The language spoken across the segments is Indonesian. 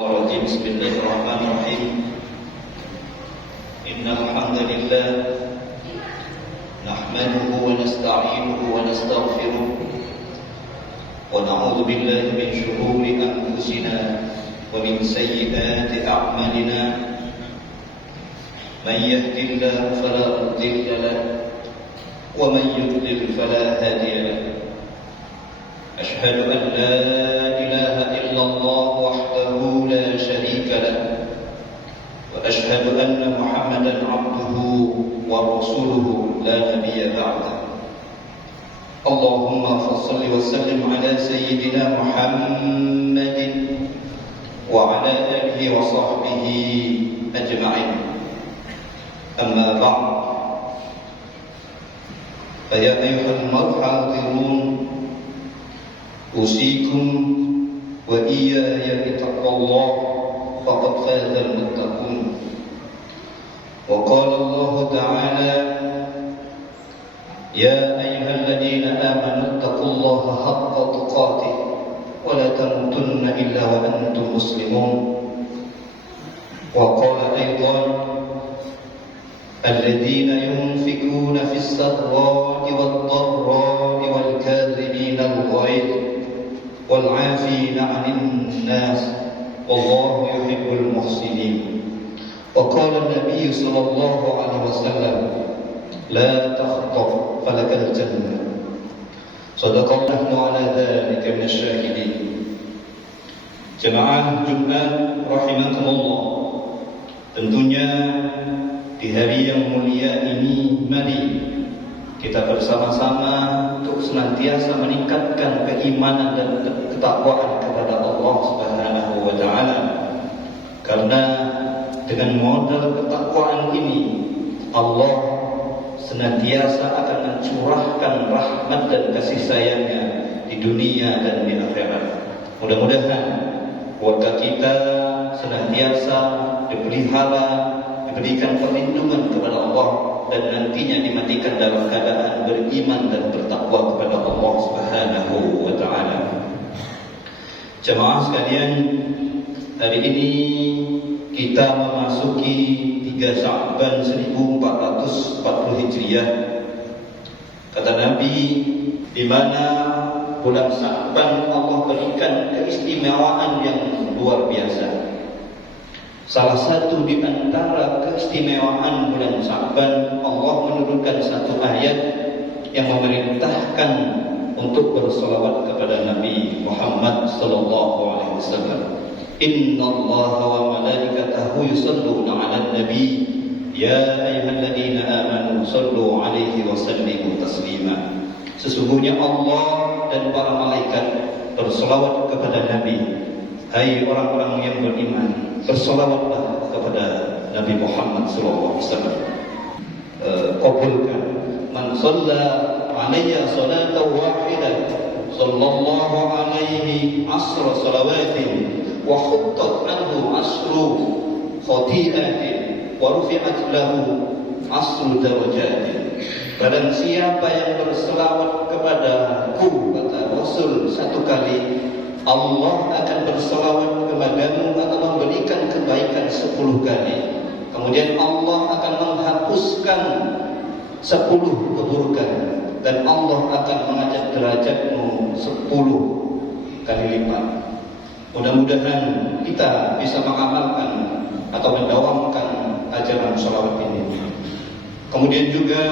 بسم الله الرحمن الرحيم إن الحمد لله نحمده ونستعينه ونستغفره ونعوذ بالله من شرور أنفسنا ومن سيئات أعمالنا من يهد الله فلا مضل له ومن يضلل فلا هادي له أشهد أن لا إله إلا الله وحده لا شريك له وأشهد أن محمدا عبده ورسوله لا نبي بعده اللهم صل وسلم على سيدنا محمد وعلى آله وصحبه أجمعين أما بعد فيا أيها الحاضرون أوصيكم وإياي بتقوى الله فقد فاز المتقون وقال الله تعالى يا أيها الذين آمنوا اتقوا الله حق تقاته ولا تموتن إلا وأنتم مسلمون وقال أيضا الذين ينفقون في السراء والضراء والكاظمين الغيظ والعافين عن الناس والله يحب المحسنين وقال النبي صلى الله عليه وسلم لا تخطف فلك الجنة صدق الله نحن على ذلك من الشاهدين Jemaah Jumat rahimakumullah, tentunya di hari yang mulia ini mari kita bersama-sama untuk senantiasa meningkatkan keimanan dan ketakwaan kepada Allah Subhanahu wa taala. Karena dengan modal ketakwaan ini Allah senantiasa akan mencurahkan rahmat dan kasih sayangnya di dunia dan di akhirat. Mudah-mudahan keluarga kita senantiasa dipelihara, diberikan perlindungan kepada Allah dan nantinya dimatikan dalam keadaan beriman dan bertakwa kepada Allah Subhanahu wa taala. Jemaah sekalian, hari ini kita memasuki 3 Sya'ban 1440 Hijriah. Kata Nabi, di mana bulan Sya'ban Allah berikan keistimewaan yang luar biasa. Salah satu di antara keistimewaan bulan Sya'ban, Allah menurunkan satu ayat yang memerintahkan untuk bersolawat kepada Nabi Muhammad sallallahu alaihi wasallam. Innallaha wa malaikatahu yusholluna 'alan nabi ya ayyuhalladzina amanu shallu 'alaihi wa sallimu taslima. Sesungguhnya Allah dan para malaikat bersolawat kepada Nabi. Hai orang-orang yang beriman, bersolawatlah kepada Nabi Muhammad sallallahu alaihi wasallam. Qabulkan man shalla alayya salatan wahidah sallallahu alaihi asra salawatin wa khuttat anhu asru khati'atin wa rufi'at lahu asru darajatin. Barang siapa yang berselawat kepadaku, kata Rasul, 1 kali, Allah akan berselawat kepadamu atau memberikan kebaikan 10 kali. Kemudian Allah akan menghapuskan 10 keburukan dan Allah akan mengangkat derajatmu 10 kali lipat. Mudah-mudahan kita bisa mengamalkan atau mendawamkan ajaran selawat ini. Kemudian juga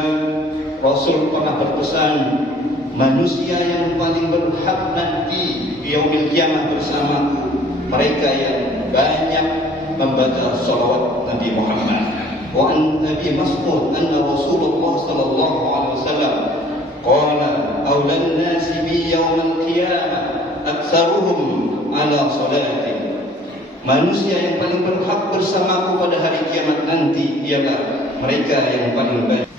Rasul pernah berpesan, manusia yang paling berhak nanti di yaumil qiyamah bersamaku mereka yang banyak membaca salawat Nabi Muhammad. Wa an Abi Mas'ud anna Rasulullah sallallahu alaihi wasallam qala awlan nasi bi yaumil qiyamah aktsaruhum ala salati. Manusia yang paling berhak bersamaku pada hari kiamat nanti ialah mereka yang paling banyak.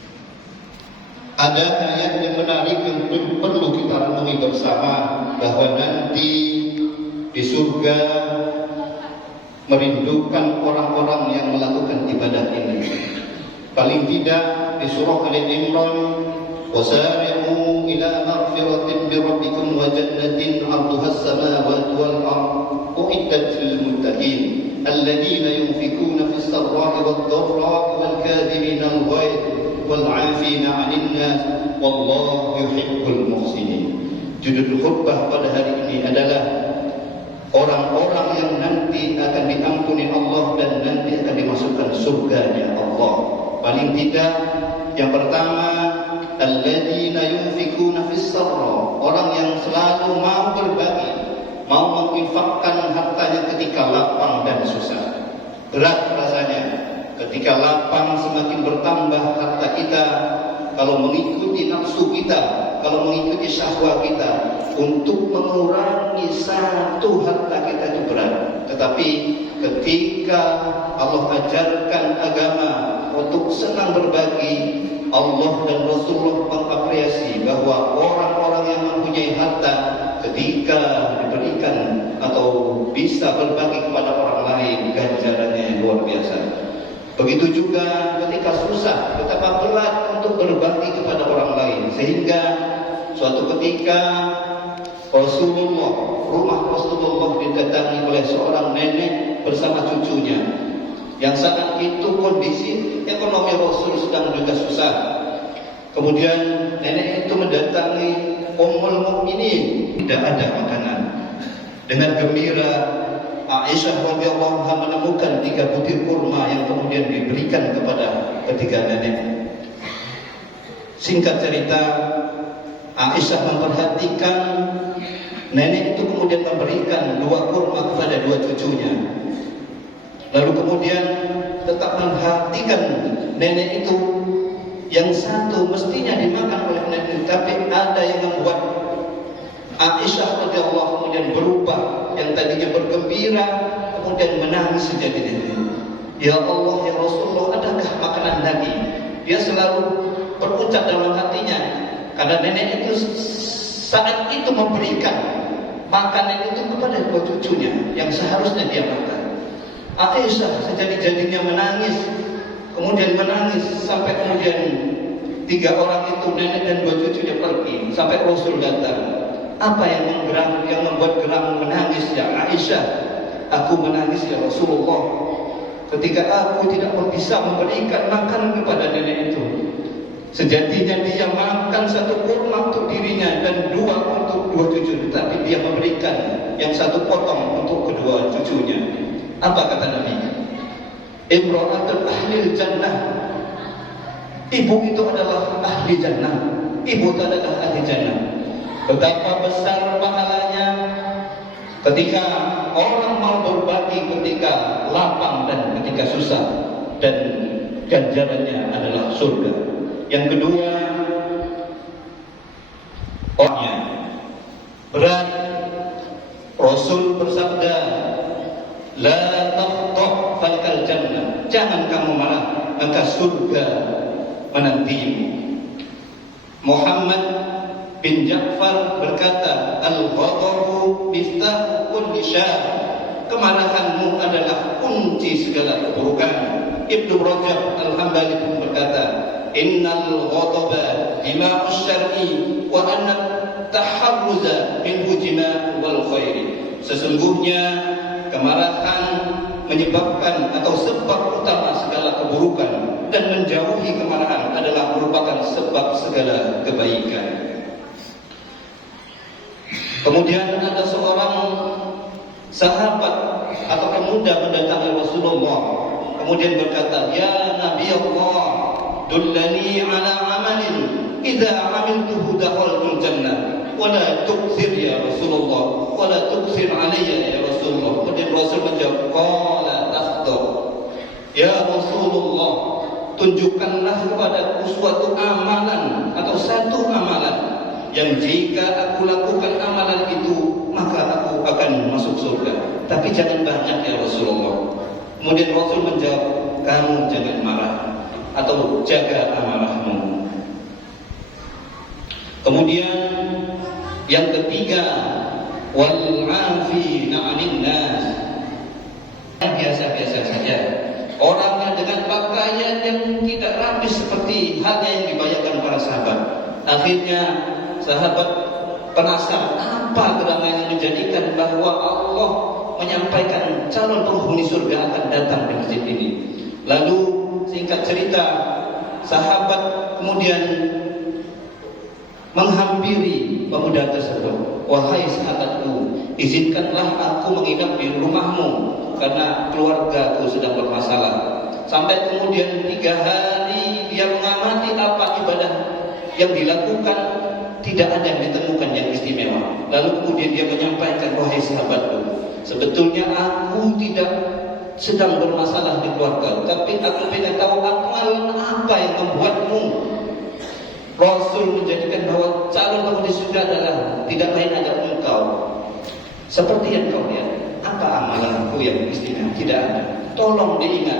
Ada ayat yang menarik yang perlu kita renungi bersama, bahwa nanti di surga merindukan orang-orang yang melakukan ibadah ini. Paling tidak di surah Al-Imran, wasari'u ila maghfiratin min rabbikum wa jannatin 'arduha as-samawati wal ardh uiddat lil muttaqin. alladzina yunfikuna fis sarra'i wad dharra'i wal kadhibina al ghaidh wal 'afina 'anil nas wallahu yuhibbul muhsinin. Judul khutbah pada hari ini adalah orang-orang yang nanti akan diampuni Allah dan nanti akan dimasukkan surganya Allah. Paling tidak yang pertama, alladzina yunfikuna fis sarra, orang yang selalu mau berbagi, mau menginfakkan hartanya ketika lapang dan susah. Berat rasanya ketika lapang semakin bertambah harta kita, kalau mengikuti nafsu kita, kalau mengikuti syahwat kita, untuk mengurangi satu harta kita itu berat. Tetapi ketika Allah ajarkan agama untuk senang berbagi, Allah dan Rasulullah mengapresiasi bahwa orang-orang yang mempunyai harta ketika diberikan atau bisa berbagi kepada orang lain, ganjarannya luar biasa. Begitu juga ketika susah, betapa berat untuk berbagi kepada orang lain. Sehingga suatu ketika rumah Rasulullah didatangi oleh seorang nenek bersama cucunya, yang saat itu kondisi ekonomi Rasul sedang juga susah. Kemudian nenek itu mendatangi Ummul Mukminin, tidak ada makanan. Dengan gembira Aisyah radhiyallahu anha menemukan 3 butir kurma yang kemudian diberikan kepada ketiga nenek. Singkat cerita, Aisyah memperhatikan nenek itu kemudian memberikan 2 kurma kepada 2 cucunya. Lalu kemudian tetap memperhatikan nenek itu, yang satu mestinya dimakan oleh nenek, tapi ada yang membuat Aisyah radhiyallahu kemudian berubah, yang tadinya bergembira kemudian menangis sejadi-jadinya. Ya Allah, ya Rasulullah, adakah makanan lagi? Dia selalu berucap dalam hatinya, karena nenek itu saat itu memberikan makanan itu kepada 2 cucunya yang seharusnya dia makan. Aisyah sejadi-jadinya menangis, kemudian menangis sampai kemudian 3 orang itu, nenek dan 2 cucunya pergi, sampai Rasul datang. Apa yang membuat geram menangis ya Aisyah? Aku menangis ya Rasulullah ketika aku tidak bisa memberikan makan kepada nenek itu. Sejatinya dia makan 1 kurma untuk dirinya dan 2 untuk 2 cucu, tapi dia memberikan yang 1 potong untuk kedua cucunya. Apa kata Nabi? Imra'atul ahlil jannah. Ibu itu adalah ahli jannah. Ibu itu adalah ahli jannah. Betapa besar pahalanya ketika orang mau berbagi ketika lapang dan ketika susah, dan ganjarannya adalah surga. Yang kedua, orangnya berat. Rasul bersabda, la taqtah falkal jannah, jangan kamu marah maka surga menantimu. Muhammad bin Ja'far berkata, al-ghadabu miftah kulli syarr, kemarahanmu adalah kunci segala keburukan. Ibnu Rajab Al-Hambali pun berkata, innal ghadaba dima'us syar'i wa anna taharruza minhu jima'ul khairi. Sesungguhnya kemarahan menyebabkan atau sebab utama segala keburukan, dan menjauhi kemarahan adalah merupakan sebab segala kebaikan. Kemudian ada seorang sahabat atau pemuda mendatangi Rasulullah, kemudian berkata, ya Nabi Allah, dullani ala amalin idza amiltuhu dakhaltul jannah wa la tuksir ya Rasulullah wa la tuksir alayya ya Rasulullah. Kemudian Rasul menjawab, qala takhdur, ya Rasulullah, tunjukkanlah kepadaku suatu amalan atau satu amalan yang jika aku lakukan amalan itu maka aku akan masuk surga, tapi jangan banyak ya Rasulullah. Kemudian Rasul menjawab, kamu jangan marah atau jaga amarahmu. Kemudian yang ketiga, wal 'afina 'anil nas, biasa-biasa saja. Orang yang dengan pakaian yang tidak rapi seperti halnya yang dibayangkan para sahabat. Akhirnya sahabat penasaran, apa gerangan yang menjadikan bahwa Allah menyampaikan calon penghuni surga akan datang di masjid ini. Lalu singkat cerita, sahabat kemudian menghampiri pemuda tersebut. Wahai sahabatku, izinkanlah aku menginap di rumahmu karena keluargaku sedang bermasalah. Sampai kemudian 3 hari dia mengamati apa ibadah yang dilakukan, tidak ada yang ditemukan yang istimewa. Lalu kemudian dia menyampaikan, wahai sahabatku, sebetulnya aku tidak sedang bermasalah di keluarga, tapi aku ingin tahu amalan apa yang membuatmu Rasul menjadikan bahwa calon penghuni surga adalah tidak lain adalah engkau. Seperti yang kau lihat, apa amalanku yang istimewa? Tidak ada. Tolong diingat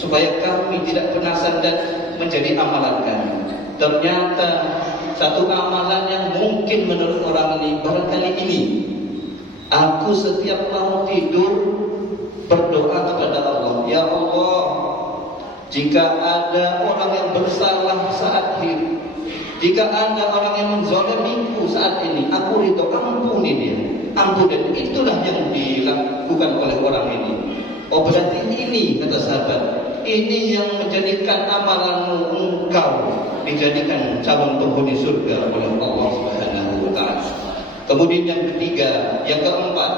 supaya kami tidak penasaran dan menjadi amalan kami. Ternyata satu amalan yang mungkin menurut orang ini, barangkali ini, aku setiap mau tidur berdoa kepada Allah, ya Allah, jika ada orang yang bersalah saat hidup, jika ada orang yang menzalimiku saat ini, aku ridho, ampuni dia, ampuni. Itulah yang dilakukan oleh orang ini. Oh, berarti ini, kata sahabat, ini yang menjadikan amalanmu engkau dijadikan calon penghuni surga oleh Allah Subhanahu wa taala. Kemudian yang ketiga, yang keempat,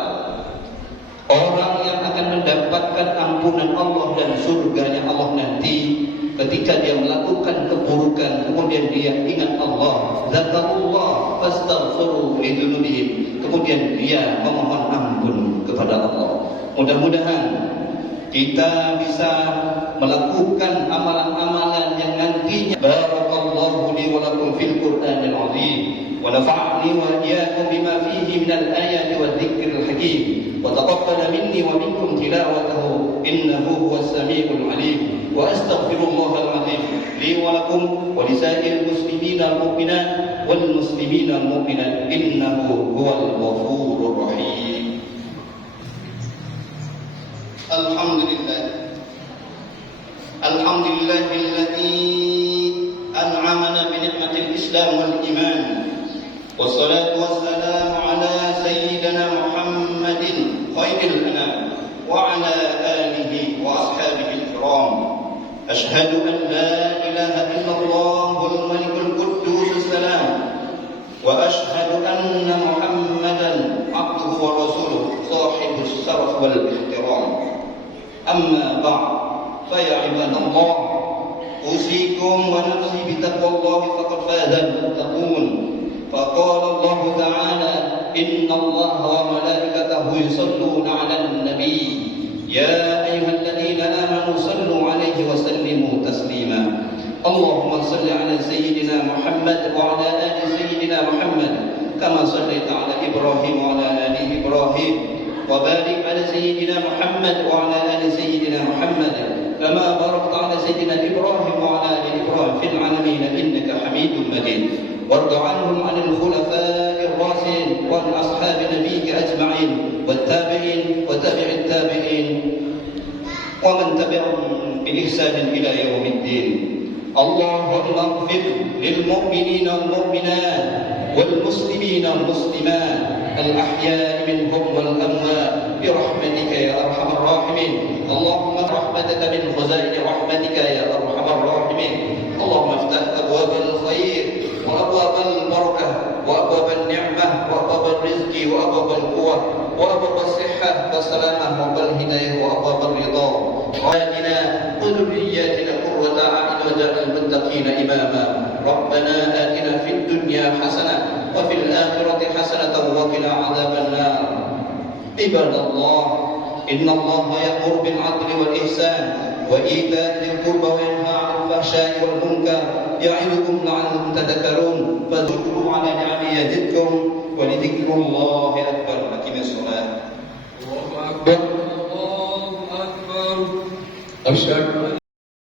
orang yang akan mendapatkan ampunan Allah dan surganya Allah nanti ketika dia melakukan keburukan, kemudian dia ingat Allah, zakarullah fastaghfiru lidzunubihim, kemudian dia memohon ampun kepada Allah. Mudah-mudahan kita bisa melakukan amalan-amalan yang nantinya. Barakallahu li wa lakum fil Qur'anil azim wa nafa'ani wa iyyakum bima fihi minal ayati wadh-dhikril hakim wa taqabbala minni wa minkum tilawatahu innahu huwas samiul alim. Wa astaghfirullahal azim li wa lakum wa lisairil muslimina wal mu'minat wal muslimina wal mu'minat innahu huwal ghafurur rahim. Alhamdulillahilladzi an'amana bi ni'matil Islam wal iman. Wassalatu wassalamu ala sayyidina Muhammadin khairil anam wa ala alihi wa ashabihi al-kiram. Ashhadu an la ilaha illallahul malikul quddus salam wa ashhadu anna Muhammadan abduhu wa rasuluh sahibus syaraf wal ihtiram. Amma ba'd, fa ya ibadallah, usikum wa nafsi bi taqwallahi faqad fazal muttaqun. Faqala Allah ta'ala, inna Allah wa malaikatahu yusalluna 'alan nabi ya ayyuhalladzina amanu sallu 'alaihi wa sallimu taslima. Allahumma salli 'ala sayyidina Muhammad wa 'ala ali sayyidina Muhammad kama sallaita 'ala Ibrahim wa 'ala ali Ibrahim wa barik 'ala sayyidina Muhammad wa 'ala ali sayyidina Muhammad kama barakta 'ala sayyidina Ibrahim wa 'ala ali Ibrahim fil 'alamin innaka Hamidum Majid. Warḍa 'anhum 'anil khulafa'ir rasyidin wa ashabi nabiyyika ajma'in wat tabi'in wa tabi'it tabi'in wa man tabi'ahum bi ihsanin ila yaumiddin. Allahumma ighfir lil mu'minina wal mu'minat wal muslimina wal muslimat al-ahya'i minhum wal amwat bi rahmatika ya arhamar rahimin. Allahumma rahmataka min khazaini rahmatika ya arhamar rahimin. Allahumma iftah abwabal khair wa abwabal barakah wa abwabal ni'mah wa abwabal rizqi wa abwabal quwwah wa abwabal sihhah wa salamah wa abwabal hidayah wa abwabal ridha. Rabbana dhurriyyatina qurrata a'yun waj'alna muttaqina imama. Rabbana atina fid dunya hasanah wa fil akhirati hasanatan wa qina 'adzaban nar. Ibadallah, innallaha ya'muru bil 'adli wal ihsan wa ita'i dzil qurba wa yanha 'anil fahsya'i wal munkar ya'idukum la'allakum tadhakkarun. Fadhkuru 'ala ni'ami yazidkum wa li dzikrillahi akbar. Aqimis shalah. Allahu akbar. Allahu akbar. Asyhadu